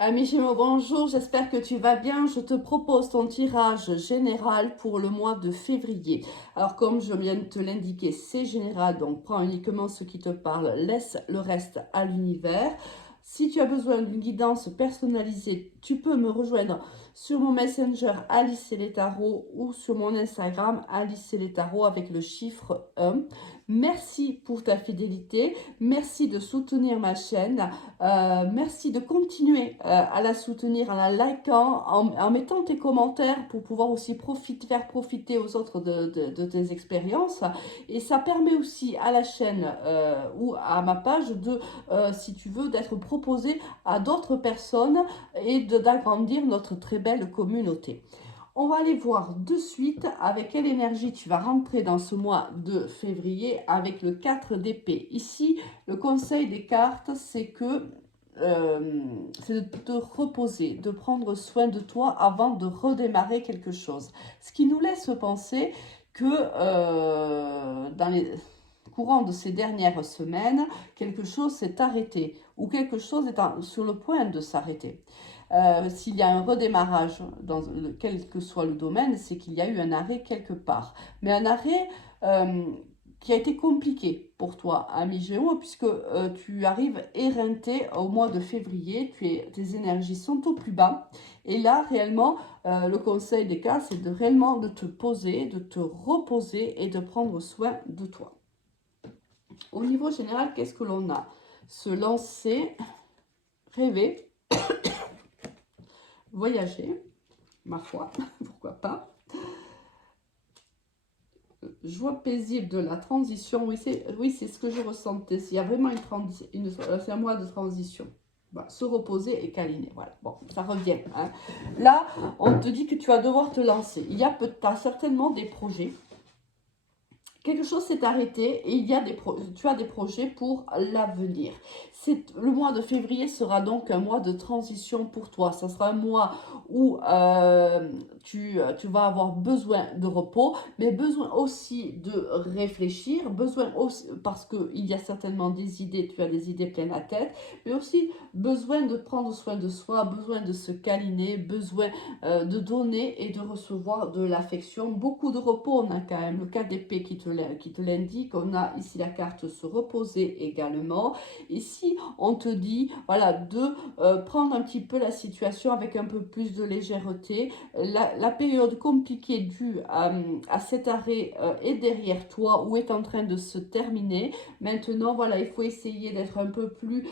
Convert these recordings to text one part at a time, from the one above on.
Ami Gémeaux, bonjour, j'espère que tu vas bien. Je te propose ton tirage général pour le mois de février. Alors, comme je viens de te l'indiquer, c'est général, donc prends uniquement ce qui te parle, laisse le reste à l'univers. Si tu as besoin d'une guidance personnalisée, tu peux me rejoindre sur mon Messenger Alice et les tarots ou sur mon Instagram Alice et les tarots avec le chiffre 1. Merci pour ta fidélité, merci de soutenir ma chaîne. Merci de continuer à la soutenir en la likant, en mettant tes commentaires pour pouvoir aussi faire profiter aux autres de tes expériences. Et ça permet aussi à la chaîne ou à ma page si tu veux, d'être proposé à d'autres personnes et d'agrandir notre très belle communauté. On va aller voir de suite avec quelle énergie tu vas rentrer dans ce mois de février avec le 4 d'épée. Ici, le conseil des cartes, c'est de te reposer, de prendre soin de toi avant de redémarrer quelque chose. Ce qui nous laisse penser que dans les courant de ces dernières semaines, quelque chose s'est arrêté ou quelque chose est sur le point de s'arrêter. S'il y a un redémarrage dans quel que soit le domaine, c'est qu'il y a eu un arrêt quelque part. Mais un arrêt qui a été compliqué pour toi, ami Géo, puisque tu arrives éreinté au mois de février, tes énergies sont au plus bas. Et là, réellement, le conseil des cas, c'est réellement de te poser, de te reposer et de prendre soin de toi. Au niveau général, qu'est-ce que l'on a? Se lancer, rêver, voyager, ma foi, pourquoi pas. Joie paisible de la transition, oui, c'est ce que je ressentais. Il y a vraiment c'est un mois de transition. Voilà, se reposer et câliner, voilà. Bon, ça revient. Hein. Là, on te dit que tu vas devoir te lancer. Tu as certainement des projets. Quelque chose s'est arrêté et tu as des projets pour l'avenir. Le mois de février sera donc un mois de transition pour toi. Ce sera un mois où tu vas avoir besoin de repos, mais besoin aussi de réfléchir, besoin aussi, parce qu'il y a certainement des idées, tu as des idées plein la tête, mais aussi besoin de prendre soin de soi, besoin de se câliner, besoin de donner et de recevoir de l'affection. Beaucoup de repos, on a quand même le 4 d'épée qui te l'indique, on a ici la carte se reposer également. Ici, on te dit, voilà, de prendre un petit peu la situation avec un peu plus de légèreté. La période compliquée due à cet arrêt est derrière toi ou est en train de se terminer. Maintenant, voilà, il faut essayer d'être un peu plus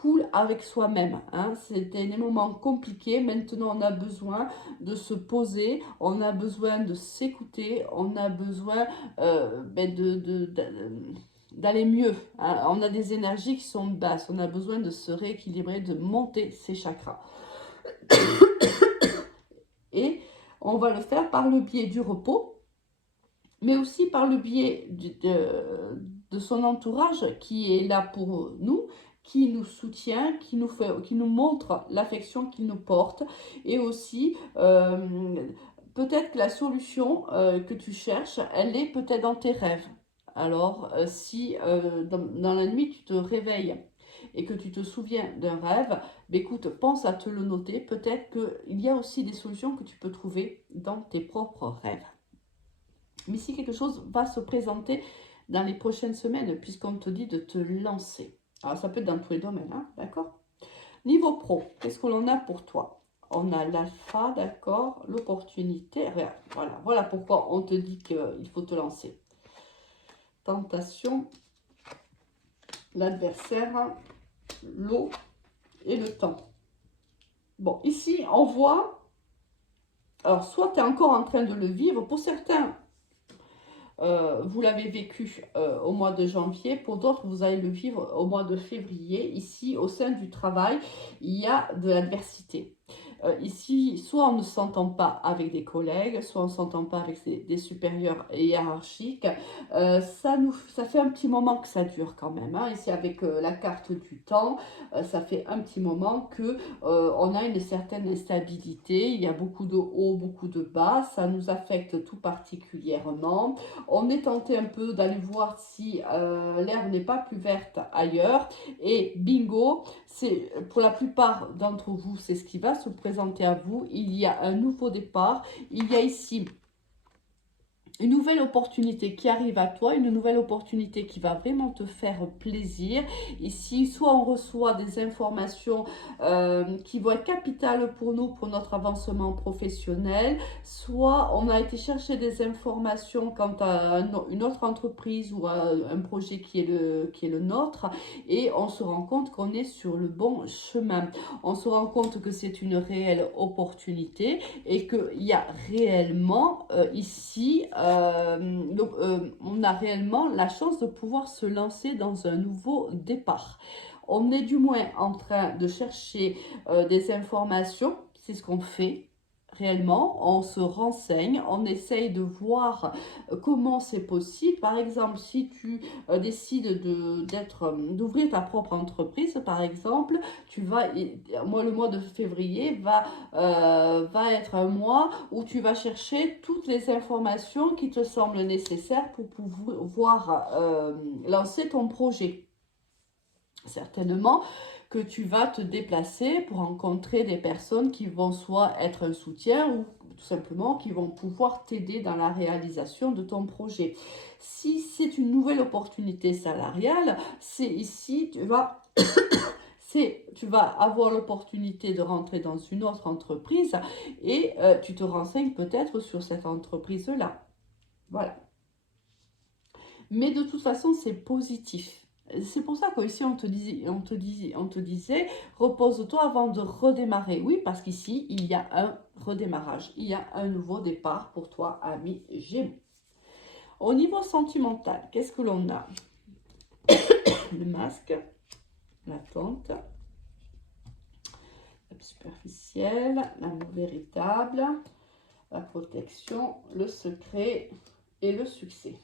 cool avec soi-même. Hein. C'était des moments compliqués. Maintenant, on a besoin de se poser, on a besoin de s'écouter, on a besoin d'aller mieux. Hein. On a des énergies qui sont basses, on a besoin de se rééquilibrer, de monter ses chakras. Et on va le faire par le biais du repos, mais aussi par le biais de son entourage qui est là pour nous, qui nous soutient, qui nous montre l'affection qu'il nous porte. Et aussi, peut-être que la solution que tu cherches, elle est peut-être dans tes rêves. Alors, si dans la nuit, tu te réveilles et que tu te souviens d'un rêve, ben écoute, pense à te le noter. Peut-être qu'il y a aussi des solutions que tu peux trouver dans tes propres rêves. Mais si quelque chose va se présenter dans les prochaines semaines, puisqu'on te dit de te lancer. Alors, ça peut être dans tous les domaines, hein, d'accord? Niveau pro, qu'est-ce que l'on a pour toi? On a l'alpha, d'accord, l'opportunité, voilà pourquoi on te dit qu'il faut te lancer. Tentation, l'adversaire, l'eau et le temps. Bon, ici, on voit, alors soit tu es encore en train de le vivre, pour certains, vous l'avez vécu au mois de janvier, pour d'autres, vous allez le vivre au mois de février. Ici, au sein du travail, il y a de l'adversité. ici, soit on ne s'entend pas avec des collègues, soit on ne s'entend pas avec des supérieurs hiérarchiques. Ça fait un petit moment que ça dure quand même, hein. Ici, avec la carte du temps, ça fait un petit moment que on a une certaine instabilité. Il y a beaucoup de hauts, beaucoup de bas. Ça nous affecte tout particulièrement. On est tenté un peu d'aller voir si l'herbe n'est pas plus verte ailleurs. Et bingo, c'est pour la plupart d'entre vous, c'est ce qui va se présenter à vous. Il y a un nouveau départ. Il y a ici une nouvelle opportunité qui arrive à toi, une nouvelle opportunité qui va vraiment te faire plaisir. Ici, soit on reçoit des informations qui vont être capitales pour nous, pour notre avancement professionnel, soit on a été chercher des informations quant à une autre entreprise ou à un projet qui est le nôtre, et on se rend compte qu'on est sur le bon chemin. On se rend compte que c'est une réelle opportunité et qu'il y a réellement ici, on a réellement la chance de pouvoir se lancer dans un nouveau départ. On est du moins en train de chercher des informations, c'est ce qu'on fait. Réellement, on se renseigne, on essaye de voir comment c'est possible. Par exemple, si tu décides d'ouvrir ta propre entreprise, par exemple, le mois de février va être un mois où tu vas chercher toutes les informations qui te semblent nécessaires pour pouvoir lancer ton projet. Certainement que tu vas te déplacer pour rencontrer des personnes qui vont soit être un soutien ou tout simplement qui vont pouvoir t'aider dans la réalisation de ton projet. Si c'est une nouvelle opportunité salariale, c'est ici, tu vas avoir l'opportunité de rentrer dans une autre entreprise et tu te renseignes peut-être sur cette entreprise-là. Voilà. Mais de toute façon, c'est positif. C'est pour ça qu'ici, on te disait, repose-toi avant de redémarrer. Oui, parce qu'ici, il y a un redémarrage. Il y a un nouveau départ pour toi, ami Gémeaux. Au niveau sentimental, qu'est-ce que l'on a? Le masque, l'attente, la superficielle, l'amour véritable, la protection, le secret et le succès.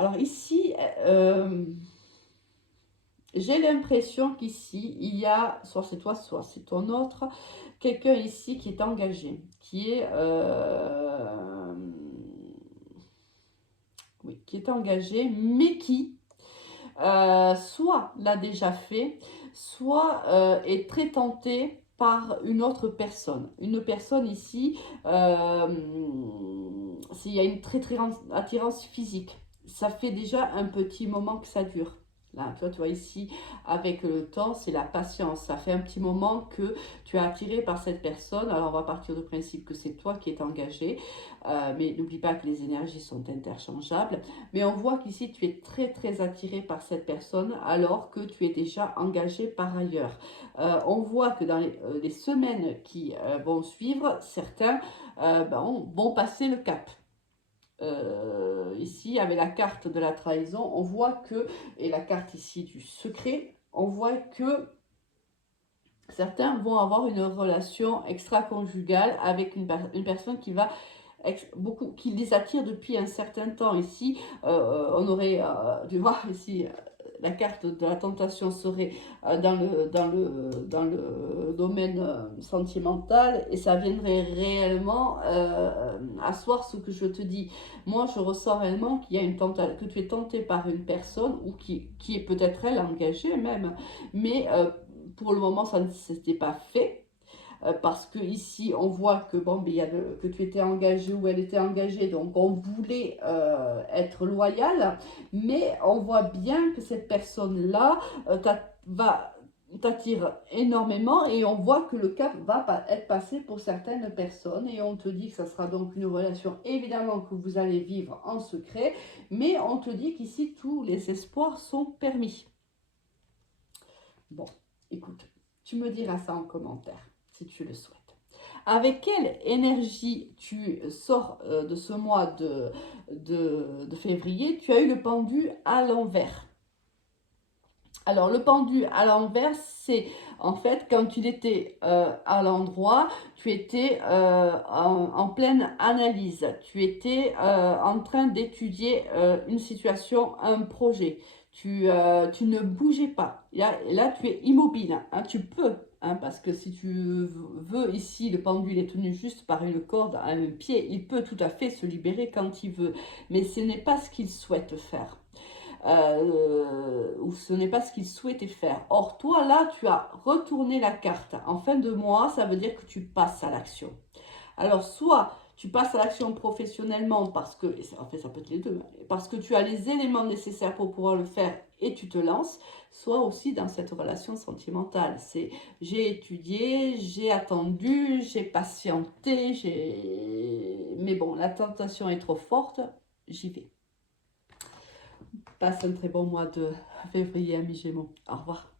Alors ici, j'ai l'impression qu'ici, il y a, soit c'est toi, soit c'est ton autre, quelqu'un ici qui est engagé, qui est engagé, mais qui soit l'a déjà fait, soit est très tenté par une autre personne. Une personne ici, s'il y a une très attirance physique, ça fait déjà un petit moment que ça dure. Là, tu vois ici, avec le temps, c'est la patience. Ça fait un petit moment que tu es attiré par cette personne. Alors, on va partir du principe que c'est toi qui es engagé. Mais n'oublie pas que les énergies sont interchangeables. Mais on voit qu'ici, tu es très, très attiré par cette personne alors que tu es déjà engagé par ailleurs. On voit que dans les semaines qui vont suivre, certains vont passer le cap. Ici, avec la carte de la trahison, on voit que, et la carte ici du secret, on voit que certains vont avoir une relation extra-conjugale avec une personne qui va qui les attire depuis un certain temps. Ici, on aurait, tu vois, ici, la carte de la tentation serait dans le domaine sentimental et ça viendrait réellement asseoir ce que je te dis. Moi, je ressens réellement qu'il y a que tu es tenté par une personne ou qui est peut-être elle engagée même, mais pour le moment, ça ne s'était pas fait. Parce que ici on voit que bon, il y a que tu étais engagé ou elle était engagée, donc on voulait être loyal, mais on voit bien que cette personne-là t'attire énormément et on voit que le cap va être passé pour certaines personnes et on te dit que ça sera donc une relation évidemment que vous allez vivre en secret, mais on te dit qu'ici tous les espoirs sont permis. Bon, écoute, tu me diras ça en commentaire si tu le souhaites. Avec quelle énergie tu sors de ce mois de février? Tu as eu le pendu à l'envers. Alors, le pendu à l'envers, c'est en fait quand il était à l'endroit, tu étais en pleine analyse. Tu étais en train d'étudier une situation, un projet. Tu ne bougeais pas. Là, tu es immobile. Hein, tu peux. Hein, parce que si tu veux, ici, le pendule est tenu juste par une corde à un pied. Il peut tout à fait se libérer quand il veut. Mais ce n'est pas ce qu'il souhaite faire. Ou ce n'est pas ce qu'il souhaitait faire. Or, toi, là, tu as retourné la carte. En fin de mois, ça veut dire que tu passes à l'action. Alors, soit tu passes à l'action professionnellement parce que, en fait, ça peut être les deux, parce que tu as les éléments nécessaires pour pouvoir le faire et tu te lances, soit aussi dans cette relation sentimentale. C'est j'ai étudié, j'ai attendu, j'ai patienté, mais bon, la tentation est trop forte, j'y vais. Passe un très bon mois de février, amis Gémeaux. Au revoir.